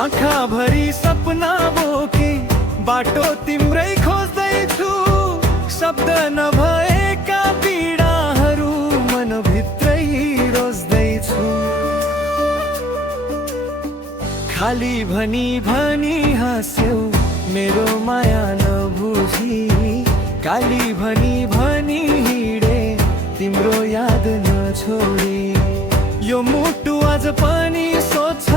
आँखा भरी सपना बोकी बाटो तिम्रै खोज्दैछु। शब्द नभएका पीडाहरू मनभित्रै रोज्दैछु। खाली भनी भनी हाँस्यौ मेरो माया नबुझी। काली भनी भनी हिँडे तिम्रो याद नछोडी। यो मुटु आज पनि सोध्छ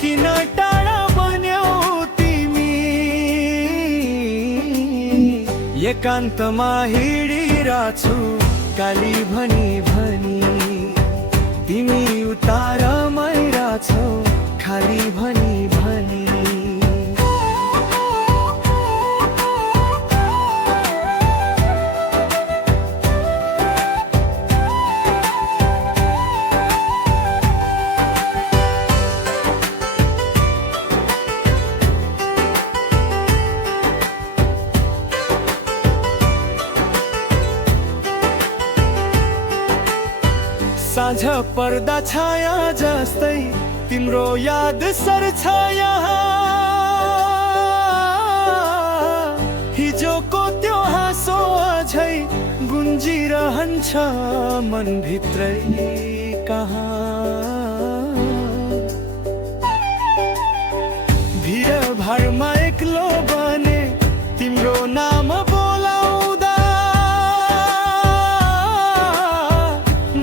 किन टाढा बन्यौ तिमी। एकान्तमा हिँडिरहेछु काली भनी भनी। तिमी उता रमाइरहेछौ खाली भनी भनी। साँझ पर्दा छाया जस्तै तिम्रो याद सर्छ यहाँ। हिजोको त्यो हाँसो अझै गुन्जिरहन्छ मनभित्रै कहाँ। भिडभाडमा एक्लो बने तिम्रो नाम बोलाउँदा।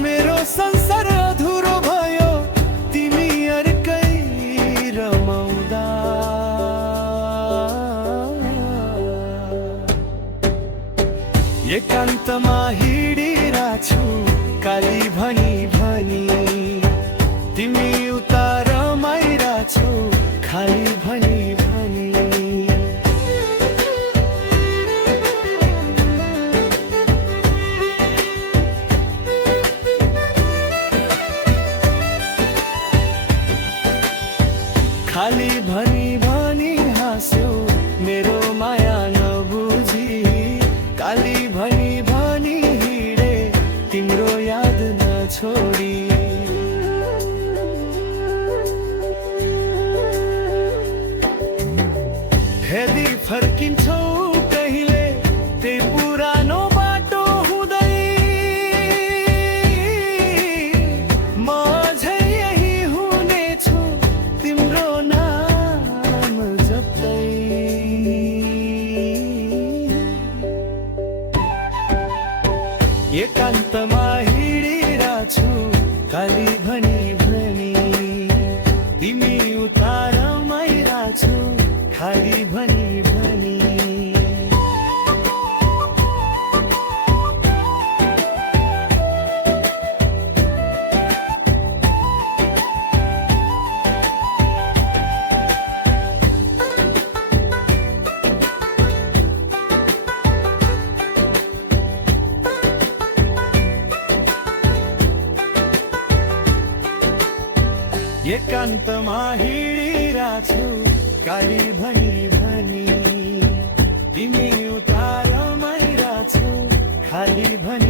मेरो संसार अधुरो भयो तिमी अर्कै रमाउँदा। एकान्तमा हिँडिरहेछु काली भनी भनी। तिमी उता रमाइरहेछौ खाली भनी भनी। खाली भनी भनी हाँस्यौ मेरो माया नबुझी। काली भनी भनी हिँडे तिम्रो याद नछोडी। यदि फर्किन्छौ कहिले त्यही पुरानो बाटो हुँदै। म अझै यही हुनेछु तिम्रो नाम जप्दै। एकान्तमा हिँडिरहेछु काली भनी भनी। तिमी उता रमाइरहेछौ खाली भनी भनी। एकान्तमा हिँडिरहेछु काली भनी भनी। तिमी उता रमाइरहेछौ खाली भनी।